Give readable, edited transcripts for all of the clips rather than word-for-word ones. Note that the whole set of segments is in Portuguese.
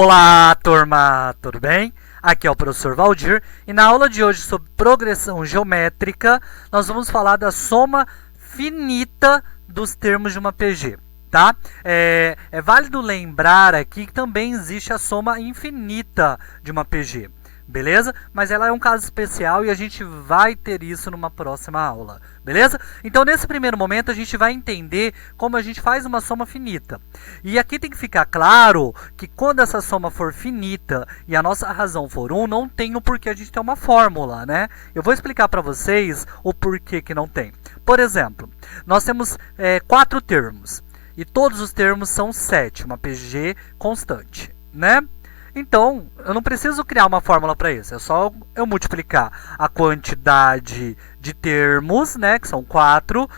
Olá, turma, tudo bem? Aqui é o professor Valdir e na aula de hoje sobre progressão geométrica nós vamos falar da soma finita dos termos de uma PG, tá? É válido lembrar aqui que também existe a soma infinita de uma PG, beleza? Mas ela é um caso especial e a gente vai ter isso numa próxima aula, beleza? Então, nesse primeiro momento, a gente vai entender como a gente faz uma soma finita. E aqui tem que ficar claro que quando essa soma for finita e a nossa razão for 1, não tem o porquê a gente ter uma fórmula, né? Eu vou explicar para vocês o porquê que não tem. Por exemplo, nós temos 4 termos e todos os termos são 7, uma PG constante, né? Então, eu não preciso criar uma fórmula para isso, é só eu multiplicar a quantidade de termos, né, que são 4,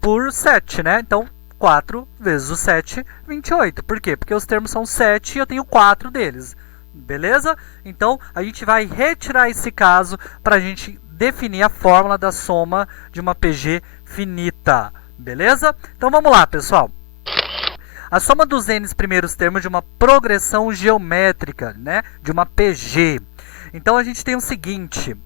por 7, né? Então, 4 vezes o 7, 28. Por quê? Porque os termos são 7 e eu tenho 4 deles, beleza? Então, a gente vai retirar esse caso para a gente definir a fórmula da soma de uma PG finita, beleza? Então, vamos lá, pessoal. A soma dos n primeiros termos de uma progressão geométrica, né, de uma PG. Então, a gente tem o seguinte,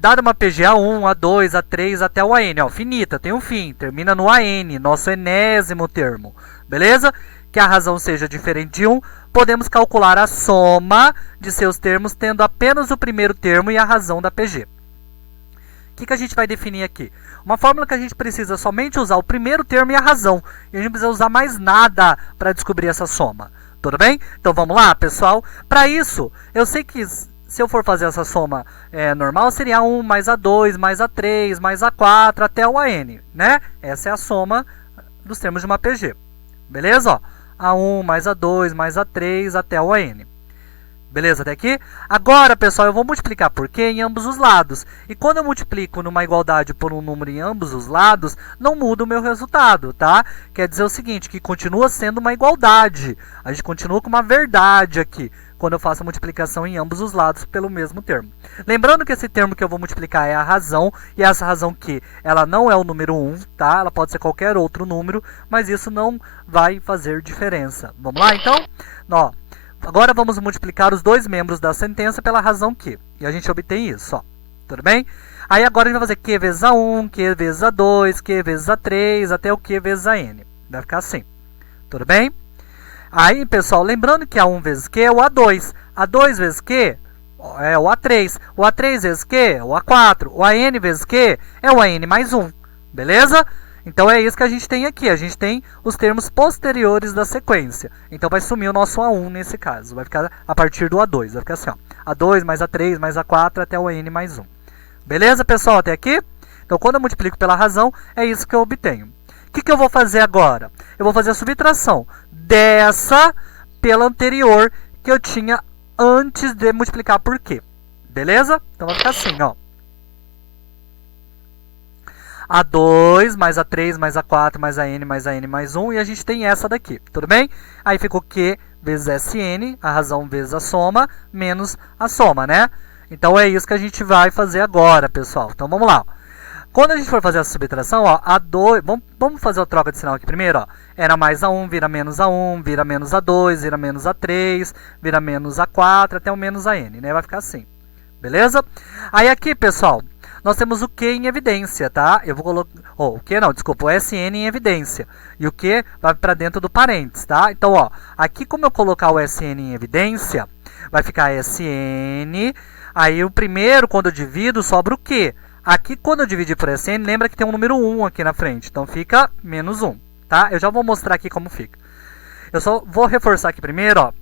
dada uma PG A1, A2, A3 até o AN, ó, finita, tem um fim, termina no AN, nosso enésimo termo, beleza? Que a razão seja diferente de 1, podemos calcular a soma de seus termos tendo apenas o primeiro termo e a razão da PG. O que a gente vai definir aqui? Uma fórmula que a gente precisa somente usar o primeiro termo e a razão. E a gente não precisa usar mais nada para descobrir essa soma. Tudo bem? Então vamos lá, pessoal. Para isso, eu sei que se eu for fazer essa soma normal, seria 1 mais A2 mais A3 mais A4 até o AN, né? Essa é a soma dos termos de uma PG. Beleza? Ó, A1 mais A2 mais A3 até o AN. Beleza até aqui? Agora, pessoal, eu vou multiplicar por quê em ambos os lados. E quando eu multiplico numa igualdade por um número em ambos os lados, não muda o meu resultado, tá? Quer dizer o seguinte, que continua sendo uma igualdade. A gente continua com uma verdade aqui, quando eu faço a multiplicação em ambos os lados pelo mesmo termo. Lembrando que esse termo que eu vou multiplicar é a razão, e essa razão que ela não é o número 1, tá? Ela pode ser qualquer outro número, mas isso não vai fazer diferença. Vamos lá, então? Ó. Agora vamos multiplicar os dois membros da sentença pela razão que. E a gente obtém isso, ó. Tudo bem? Aí agora a gente vai fazer Q vezes A1, Q vezes A2, Q vezes A3, até o Q vezes AN. Vai ficar assim. Tudo bem? Aí, pessoal, lembrando que A1 vezes Q é o A2. A2 vezes Q é o A3. O A3 vezes Q é o A4. O AN vezes Q é o AN mais 1. Beleza? Então, é isso que a gente tem aqui. A gente tem os termos posteriores da sequência. Então, vai sumir o nosso A1 nesse caso. Vai ficar a partir do A2. Vai ficar assim, ó. A2 mais A3 mais A4 até o AN mais 1. Beleza, pessoal? Até aqui? Então, quando eu multiplico pela razão, é isso que eu obtenho. O que eu vou fazer agora? Eu vou fazer a subtração dessa pela anterior que eu tinha antes de multiplicar por quê. Beleza? Então, vai ficar assim, ó. A2 mais A3 mais A4 mais AN mais 1 e a gente tem essa daqui, tudo bem? Aí ficou Q vezes SN, a razão vezes a soma, menos a soma, né? Então é isso que a gente vai fazer agora, pessoal. Então vamos lá. Quando a gente for fazer a subtração, ó, A2, vamos fazer a troca de sinal aqui primeiro, ó. Era mais A1, vira menos A1, vira menos A2, vira menos A3, vira menos A4 até o menos AN, né? Vai ficar assim, beleza? Aí aqui, pessoal, nós temos o Q em evidência, tá? Eu vou colocar... o Q não, desculpa, o SN em evidência. E o Q vai para dentro do parênteses, tá? Então, ó, aqui como eu colocar o SN em evidência, vai ficar SN. Aí o primeiro, quando eu divido, sobra o Q. Aqui, quando eu dividir por SN, lembra que tem um número 1 aqui na frente. Então, fica menos 1, tá? Eu já vou mostrar aqui como fica. Eu só vou reforçar aqui primeiro, ó,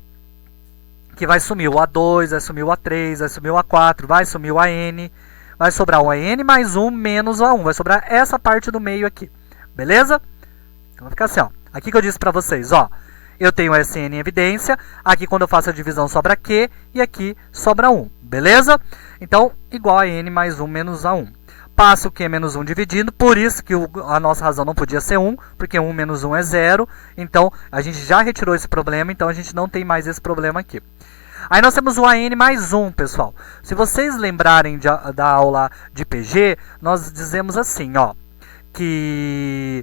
que vai sumir o A2, vai sumir o A3, vai sumir o A4, vai sumir o AN... Vai sobrar o AN mais 1 menos o A1. Vai sobrar essa parte do meio aqui. Beleza? Então vai ficar assim, ó. Aqui que eu disse para vocês, ó. Eu tenho SN em evidência. Aqui quando eu faço a divisão sobra Q. E aqui sobra 1. Beleza? Então, igual a N mais 1 menos A1. Passa o Q menos 1 dividindo. Por isso que a nossa razão não podia ser 1. Porque 1 menos 1 é 0. Então, a gente já retirou esse problema. Então, a gente não tem mais esse problema aqui. Aí nós temos o AN mais 1, pessoal. Se vocês lembrarem da aula de PG, nós dizemos assim, ó, que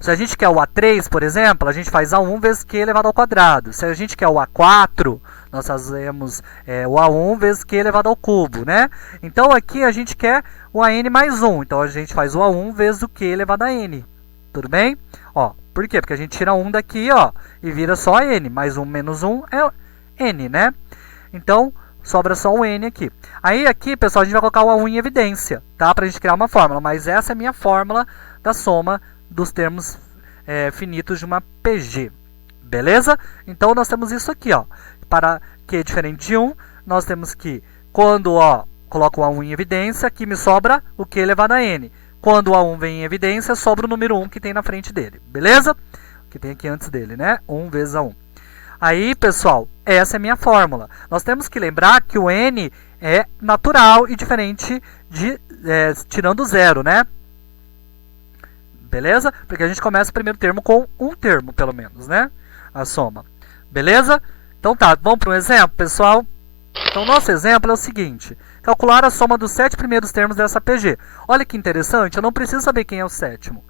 Se a gente quer o A3, por exemplo, a gente faz A1 vezes Q elevado ao quadrado. Se a gente quer o A4, nós fazemos o A1 vezes Q elevado ao cubo, né? Então aqui a gente quer o AN mais 1. Então a gente faz o A1 vezes o Q elevado a N. Tudo bem? Ó, por quê? Porque a gente tira 1 daqui, ó, e vira só N. Mais 1 menos 1 é N, né? Então, sobra só um N aqui. Aí aqui, pessoal, a gente vai colocar o A1 em evidência, tá? Pra gente criar uma fórmula. Mas essa é a minha fórmula da soma dos termos finitos de uma PG. Beleza? Então, nós temos isso aqui, ó. Para Q é diferente de 1, nós temos que, quando, ó, coloco o A1 em evidência, aqui me sobra o Q elevado a N. Quando o A1 vem em evidência, sobra o número 1 que tem na frente dele. Beleza? Que tem aqui antes dele, né? 1 vezes A1. Aí, pessoal, essa é a minha fórmula. Nós temos que lembrar que o N é natural e diferente de tirando zero, né? Beleza? Porque a gente começa o primeiro termo com um termo, pelo menos, né? A soma. Beleza? Então tá, vamos para um exemplo, pessoal? Então, nosso exemplo é o seguinte. Calcular a soma dos 7 primeiros termos dessa PG. Olha que interessante, eu não preciso saber quem é o sétimo.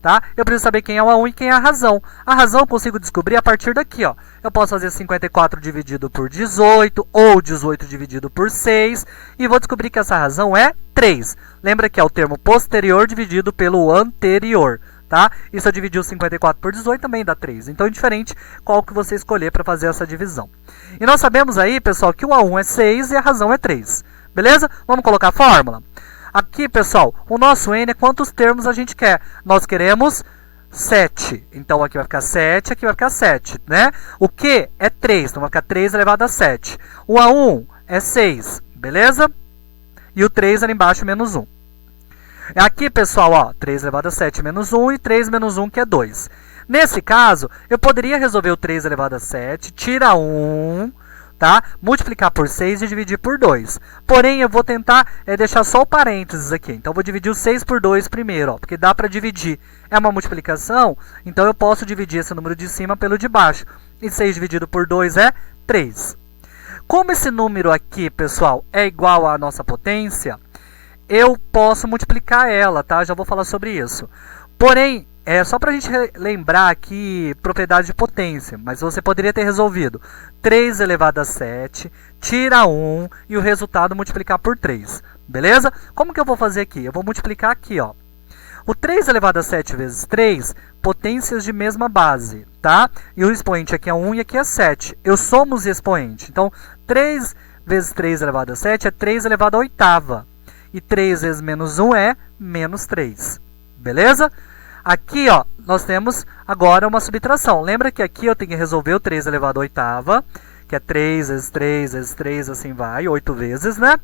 Tá? Eu preciso saber quem é o A1 e quem é a razão. A razão eu consigo descobrir a partir daqui. Ó. Eu posso fazer 54 dividido por 18 ou 18 dividido por 6 e vou descobrir que essa razão é 3. Lembra que é o termo posterior dividido pelo anterior. Tá? E se eu dividir o 54 por 18 também dá 3. Então, indiferente qual que você escolher para fazer essa divisão. E nós sabemos aí, pessoal, que o A1 é 6 e a razão é 3. Beleza? Vamos colocar a fórmula? Aqui, pessoal, o nosso N é quantos termos a gente quer. Nós queremos 7. Então, aqui vai ficar 7, aqui vai ficar 7, né? O Q é 3, então vai ficar 3 elevado a 7. O A1 é 6, beleza? E o 3 ali embaixo, menos 1. Aqui, pessoal, ó, 3 elevado a 7 menos 1 e 3 menos 1, que é 2. Nesse caso, eu poderia resolver o 3 elevado a 7, tira 1... Tá? Multiplicar por 6 e dividir por 2. Porém, eu vou tentar deixar só o parênteses aqui. Então, eu vou dividir o 6 por 2 primeiro, ó, porque dá para dividir. É uma multiplicação, então eu posso dividir esse número de cima pelo de baixo. E 6 dividido por 2 é 3. Como esse número aqui, pessoal, é igual à nossa potência, eu posso multiplicar ela, tá? Já vou falar sobre isso. Porém, só para a gente lembrar aqui propriedade de potência, mas você poderia ter resolvido 3 elevado a 7, tira 1 e o resultado multiplicar por 3, beleza? Como que eu vou fazer aqui? Eu vou multiplicar aqui, ó. O 3 elevado a 7 vezes 3, potências de mesma base, tá? E o expoente aqui é 1 e aqui é 7. Eu somo os expoentes, então 3 vezes 3 elevado a 7 é 3 elevado a oitava. E 3 vezes menos 1 é menos 3, beleza? Aqui, ó, nós temos agora uma subtração. Lembra que aqui eu tenho que resolver o 3 elevado a oitava, que é 3 vezes 3 vezes 3, assim vai, 8 vezes, né?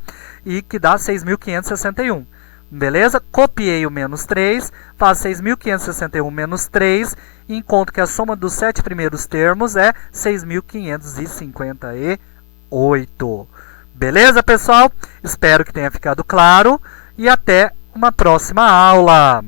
E que dá 6.561. Beleza? Copiei o menos 3, faço 6.561 menos 3, e encontro que a soma dos 7 primeiros termos é 6.558. Beleza, pessoal? Espero que tenha ficado claro e até uma próxima aula.